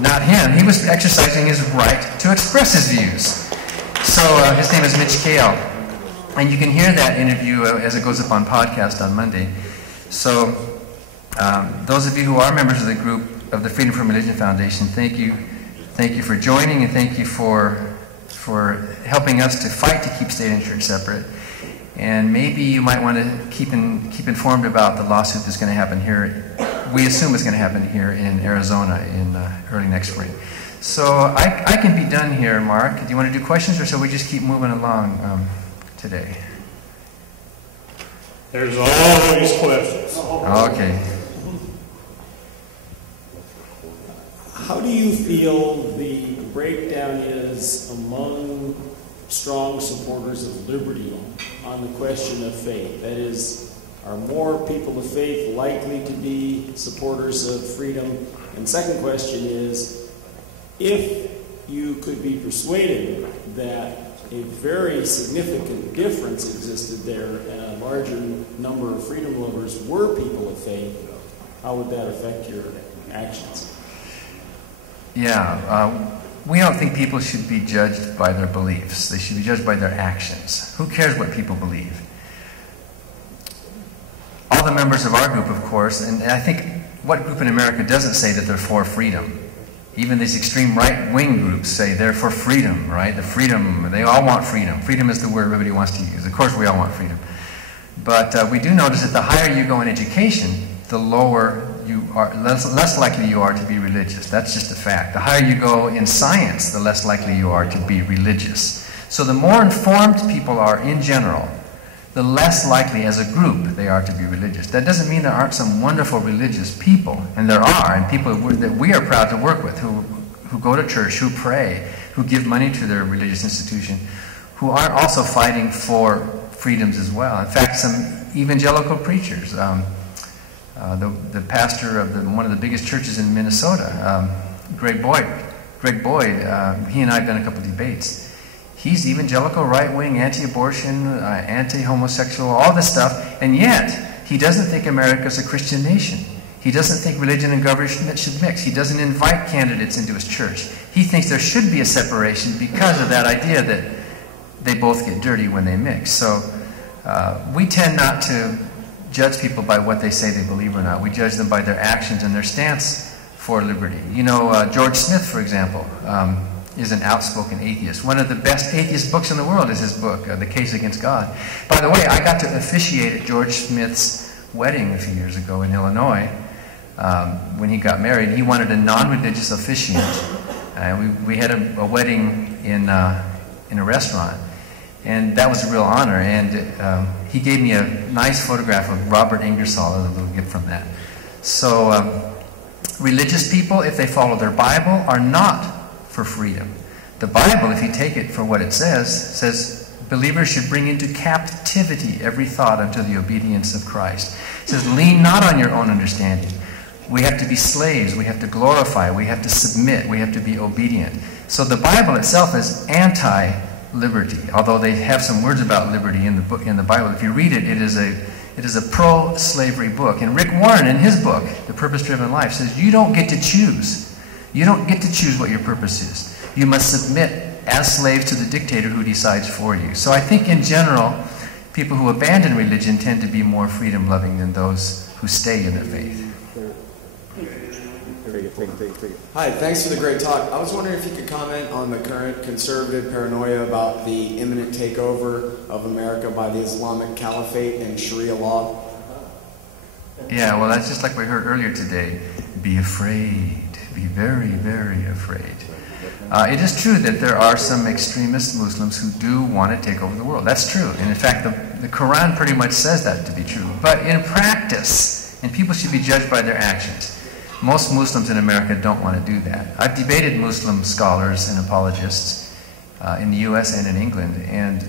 not him. He was exercising his right to express his views. So his name is Mitch Kale. And you can hear that interview as it goes up on podcast on Monday. So those of you who are members of the group of the Freedom from Religion Foundation, thank you. Thank you for joining, and thank you for helping us to fight to keep state and church separate. And maybe you might want to keep informed about the lawsuit that's going to happen here. We assume it's going to happen here in Arizona in early next spring. So I can be done here, Mark. Do you want to do questions, or shall we just keep moving along today? There's always questions. Okay. How do you feel the breakdown is among strong supporters of liberty on the question of faith? That is, are more people of faith likely to be supporters of freedom? And second question is, if you could be persuaded that a very significant difference existed there and a larger number of freedom lovers were people of faith, how would that affect your actions? Yeah, we don't think people should be judged by their beliefs. They should be judged by their actions. Who cares what people believe? All the members of our group, of course, and I think what group in America doesn't say that they're for freedom? Even these extreme right-wing groups say they're for freedom, right? The freedom, they all want freedom. Freedom is the word everybody wants to use. Of course we all want freedom. But we do notice that the higher you go in education, the lower you are, less likely you are to be religious. That's just a fact. The higher you go in science, the less likely you are to be religious. So the more informed people are in general, the less likely as a group they are to be religious. That doesn't mean there aren't some wonderful religious people, and there are, and people that we are proud to work with, who go to church, who pray, who give money to their religious institution, who are also fighting for freedoms as well. In fact, some evangelical preachers, the pastor of one of the biggest churches in Minnesota, Greg Boyd, he and I have done a couple of debates. He's evangelical, right-wing, anti-abortion, anti-homosexual, all this stuff, and yet he doesn't think America's a Christian nation. He doesn't think religion and government should mix. He doesn't invite candidates into his church. He thinks there should be a separation because of that idea that they both get dirty when they mix. So we tend not to judge people by what they say they believe or not. We judge them by their actions and their stance for liberty. You know, George Smith, for example, is an outspoken atheist. One of the best atheist books in the world is his book, The Case Against God. By the way, I got to officiate at George Smith's wedding a few years ago in Illinois. When he got married, he wanted a non-religious officiant. We had a wedding in a restaurant, and that was a real honor. And he gave me a nice photograph of Robert Ingersoll, a little gift from that. So religious people, if they follow their Bible, are not for freedom. The Bible, if you take it for what it says believers should bring into captivity every thought unto the obedience of Christ. It says, lean not on your own understanding. We have to be slaves. We have to glorify. We have to submit. We have to be obedient. So the Bible itself is anti-liberty, although they have some words about liberty in the book, in the Bible. If you read it, it is a pro-slavery book. And Rick Warren, in his book, The Purpose-Driven Life, says you don't get to choose. You don't get to choose what your purpose is. You must submit as slaves to the dictator who decides for you. So I think in general, people who abandon religion tend to be more freedom-loving than those who stay in their faith. Hi, thanks for the great talk. I was wondering if you could comment on the current conservative paranoia about the imminent takeover of America by the Islamic Caliphate and Sharia law. Yeah, well, that's just like we heard earlier today. Be afraid. Be very, very afraid. It is true that there are some extremist Muslims who do want to take over the world. That's true. And in fact, the Quran pretty much says that to be true. But in practice, and people should be judged by their actions, most Muslims in America don't want to do that. I've debated Muslim scholars and apologists in the U.S. and in England, and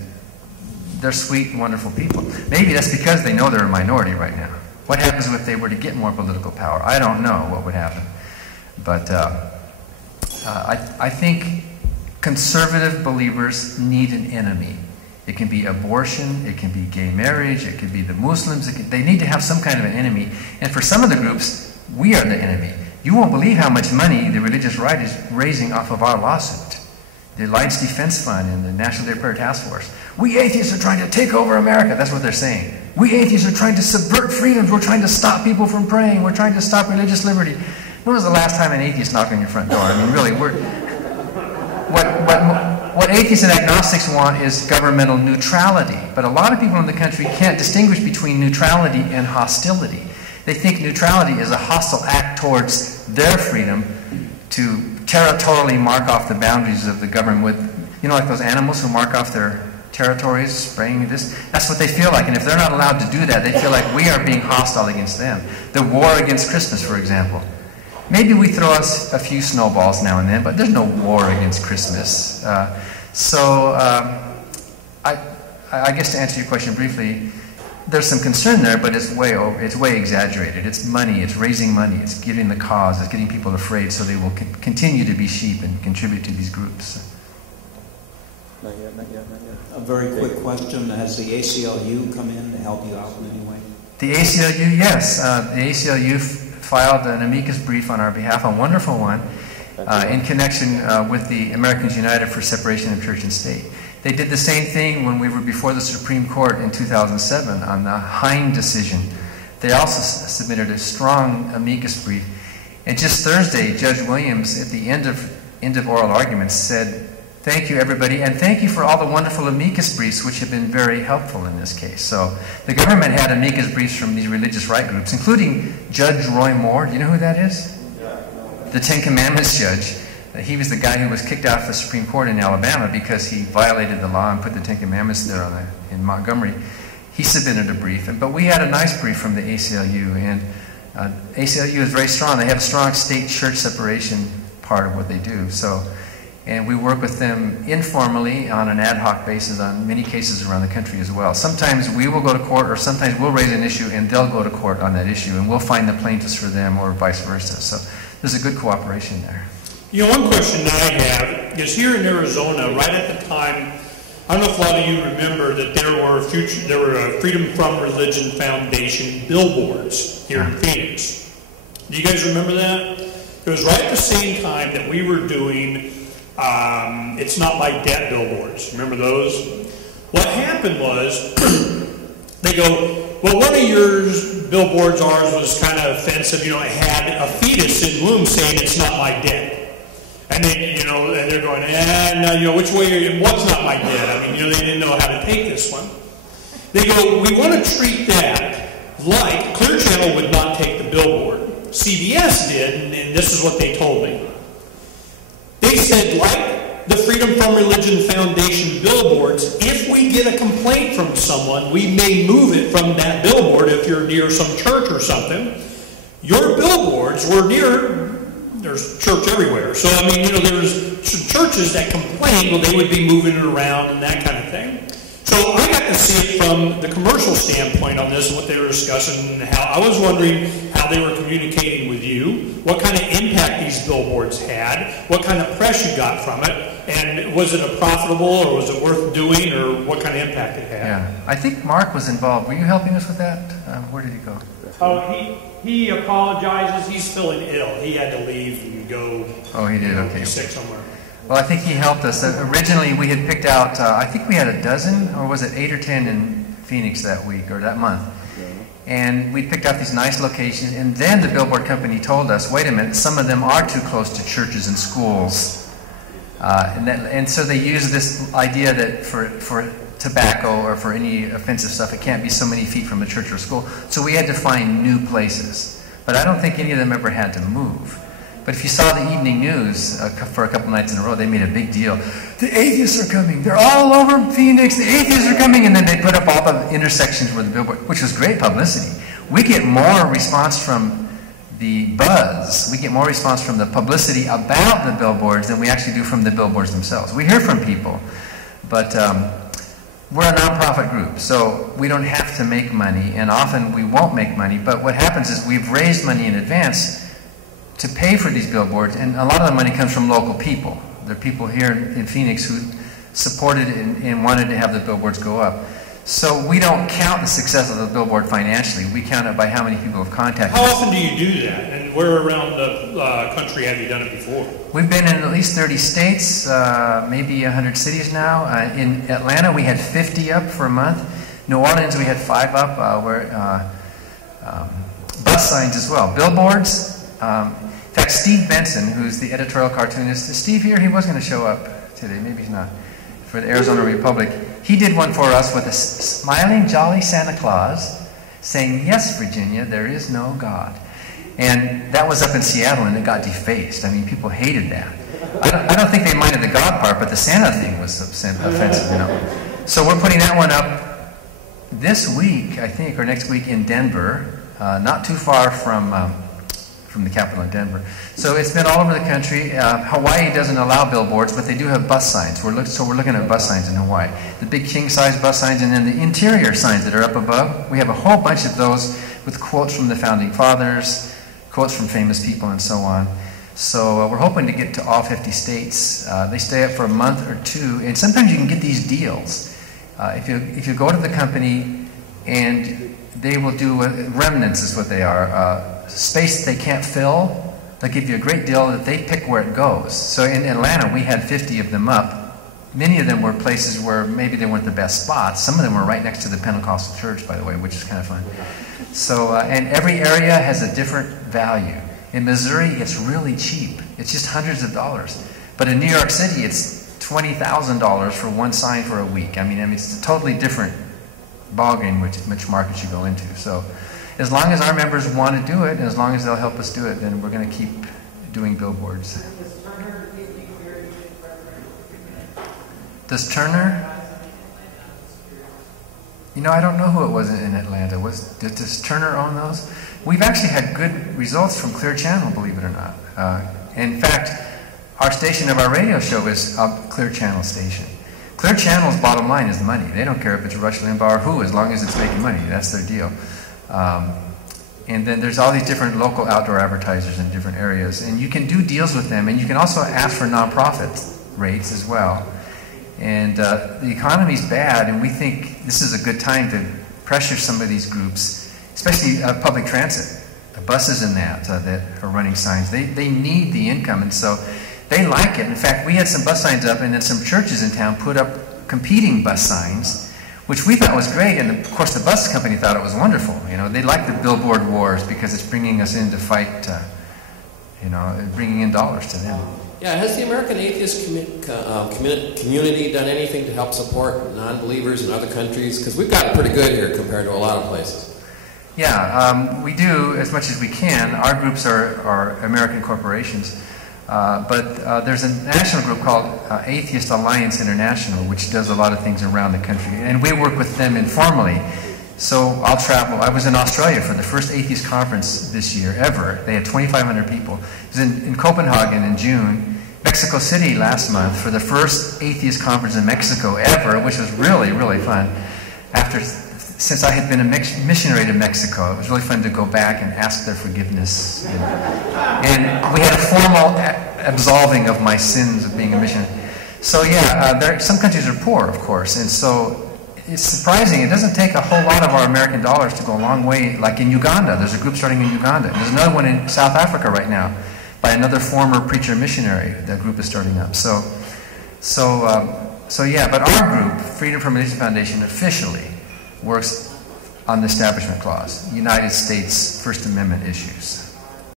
they're sweet, wonderful people. Maybe that's because they know they're a minority right now. What happens if they were to get more political power? I don't know what would happen. But I think conservative believers need an enemy. It can be abortion, it can be gay marriage, it could be the Muslims. They need to have some kind of an enemy. And for some of the groups, we are the enemy. You won't believe how much money the religious right is raising off of our lawsuit. The Alliance Defense Fund and the National Day Prayer Task Force. We atheists are trying to take over America. That's what they're saying. We atheists are trying to subvert freedoms. We're trying to stop people from praying. We're trying to stop religious liberty. When was the last time an atheist knocked on your front door? I mean, really, what atheists and agnostics want is governmental neutrality. But a lot of people in the country can't distinguish between neutrality and hostility. They think neutrality is a hostile act towards their freedom to territorially mark off the boundaries of the government with, you know, like those animals who mark off their territories, spraying this. That's what they feel like. And if they're not allowed to do that, they feel like we are being hostile against them. The war against Christmas, for example. Maybe we throw us a few snowballs now and then, but there's no war against Christmas. I guess to answer your question briefly, there's some concern there, but it's way exaggerated. It's money, it's raising money, it's giving the cause, it's getting people afraid so they will continue to be sheep and contribute to these groups. Not yet. A very quick question. Has the ACLU come in to help you out in any way? The ACLU, yes. The ACLU filed an amicus brief on our behalf, a wonderful one, in connection with the Americans United for Separation of Church and State. They did the same thing when we were before the Supreme Court in 2007 on the Hine decision. They also submitted a strong amicus brief. And just Thursday, Judge Williams, at the end of oral arguments, said, "Thank you, everybody, and thank you for all the wonderful amicus briefs, which have been very helpful in this case." So the government had amicus briefs from these religious right groups, including Judge Roy Moore. Do you know who that is? The Ten Commandments judge. He was the guy who was kicked off the Supreme Court in Alabama because he violated the law and put the Ten Commandments there in Montgomery. He submitted a brief, but we had a nice brief from the ACLU, and ACLU is very strong. They have a strong state-church separation part of what they do. And we work with them informally on an ad hoc basis on many cases around the country as well. Sometimes we will go to court, or sometimes we'll raise an issue and they'll go to court on that issue, and we'll find the plaintiffs for them, or vice versa. So there's a good cooperation there. You know, one question that I have is here in Arizona, right at the time, I don't know if a lot of you remember that there were Freedom From Religion Foundation billboards here in Phoenix. Do you guys remember that? It was right at the same time that we were doing It's Not My Debt billboards. Remember those? What happened was, they go, well, one of yours billboards, ours was kind of offensive. You know, it had a fetus in womb saying, "It's not my debt." And then, you know, and they're going, no, you know, which way, what's not my debt? I mean, you know, they didn't know how to take this one. They go, we want to treat that like Clear Channel would not take the billboard. CBS did, and this is what they told me. They said, like the Freedom From Religion Foundation billboards, if we get a complaint from someone, we may move it from that billboard if you're near some church or something. Your billboards were near, there's church everywhere. So, I mean, you know, there's churches that complained, well, they would be moving it around and that kind of thing. So I got to see it from the commercial standpoint on this, what they were discussing, and how I was wondering how they were communicating with you, what kind of impact these billboards had, what kind of press you got from it, and was it a profitable or was it worth doing, or what kind of impact it had? Yeah, I think Mark was involved. Were you helping us with that? Where did he go? Oh, he apologizes. He's feeling ill. He had to leave and go. Oh, he did. Okay. He's sick somewhere. Well, I think he helped us. Originally, we had picked out, I think we had a dozen, or was it 8 or 10 in Phoenix that week, or that month. And we picked out these nice locations, and then the billboard company told us, wait a minute, some of them are too close to churches and schools. And so they used this idea that for tobacco or for any offensive stuff, it can't be so many feet from a church or school. So we had to find new places. But I don't think any of them ever had to move. But if you saw the evening news for a couple nights in a row, they made a big deal. The atheists are coming. They're all over Phoenix. The atheists are coming. And then they put up all the intersections where the billboard, which was great publicity. We get more response from the buzz. We get more response from the publicity about the billboards than we actually do from the billboards themselves. We hear from people, but we're a nonprofit group, so we don't have to make money, and often we won't make money. But what happens is we've raised money in advance to pay for these billboards, and a lot of the money comes from local people. There are people here in Phoenix who supported and wanted to have the billboards go up. So we don't count the success of the billboard financially. We count it by how many people have contacted How us. often do you do that? And where around the country have you done it before? We've been in at least 30 states, maybe 100 cities now. In Atlanta, we had 50 up for a month. New Orleans, we had 5 up. Bus signs as well. Billboards. In fact, Steve Benson, who's the editorial cartoonist, is Steve here? He was going to show up today. Maybe he's not. For the Arizona Republic. He did one for us with a smiling, jolly Santa Claus saying, "Yes, Virginia, there is no God." And that was up in Seattle, and it got defaced. I mean, people hated that. I don't think they minded the God part, but the Santa thing was offensive, you know. So we're putting that one up this week, I think, or next week in Denver, not too far from the capital in Denver. So it's been all over the country. Hawaii doesn't allow billboards, but they do have bus signs. So we're looking at bus signs in Hawaii. The big king-size bus signs, and then the interior signs that are up above. We have a whole bunch of those with quotes from the Founding Fathers, quotes from famous people, and so on. So we're hoping to get to all 50 states. They stay up for a month or 2, and sometimes you can get these deals. If you go to the company, and they will do remnants is what they are. Space they can't fill, they'll give you a great deal that they pick where it goes. So in Atlanta, we had 50 of them up. Many of them were places where maybe they weren't the best spots. Some of them were right next to the Pentecostal church, by the way, which is kind of fun. So, and every area has a different value. In Missouri, it's really cheap. It's just hundreds of dollars. But in New York City, it's $20,000 for one sign for a week. I mean, it's a totally different ballgame which market you go into. So as long as our members want to do it, and as long as they'll help us do it, then we're going to keep doing billboards. Does Turner? You know, I don't know who it was in Atlanta. Does Turner own those? We've actually had good results from Clear Channel, believe it or not. In fact, our station of our radio show is a Clear Channel station. Clear Channel's bottom line is money. They don't care if it's Rush Limbaugh or who, as long as it's making money. That's their deal. And then there's all these different local outdoor advertisers in different areas. And you can do deals with them, and you can also ask for nonprofit rates as well. And the economy's bad, and we think this is a good time to pressure some of these groups, especially public transit, buses and that are running signs. They need the income, and so they like it. In fact, we had some bus signs up, and then some churches in town put up competing bus signs, which we thought was great, and of course the bus company thought it was wonderful. You know, they like the billboard wars because it's bringing us in to fight, bringing in dollars to them. Yeah, has the American Atheist community done anything to help support non-believers in other countries? Because we've gotten pretty good here compared to a lot of places. Yeah, we do as much as we can. Our groups are American corporations. But there's a national group called Atheist Alliance International, which does a lot of things around the country. And we work with them informally. So I'll travel. I was in Australia for the first atheist conference this year ever. They had 2,500 people. It was in Copenhagen in June. Mexico City last month for the first atheist conference in Mexico ever, which was really, really fun. Since I had been a missionary to Mexico, it was really fun to go back and ask their forgiveness. And we had a formal absolving of my sins of being a missionary. So yeah, some countries are poor, of course, and so it's surprising. It doesn't take a whole lot of our American dollars to go a long way. Like in Uganda, there's a group starting in Uganda. There's another one in South Africa right now by another former preacher missionary. That group is starting up. So yeah, but our group, Freedom from Religion Foundation, officially works on the Establishment Clause, United States First Amendment issues.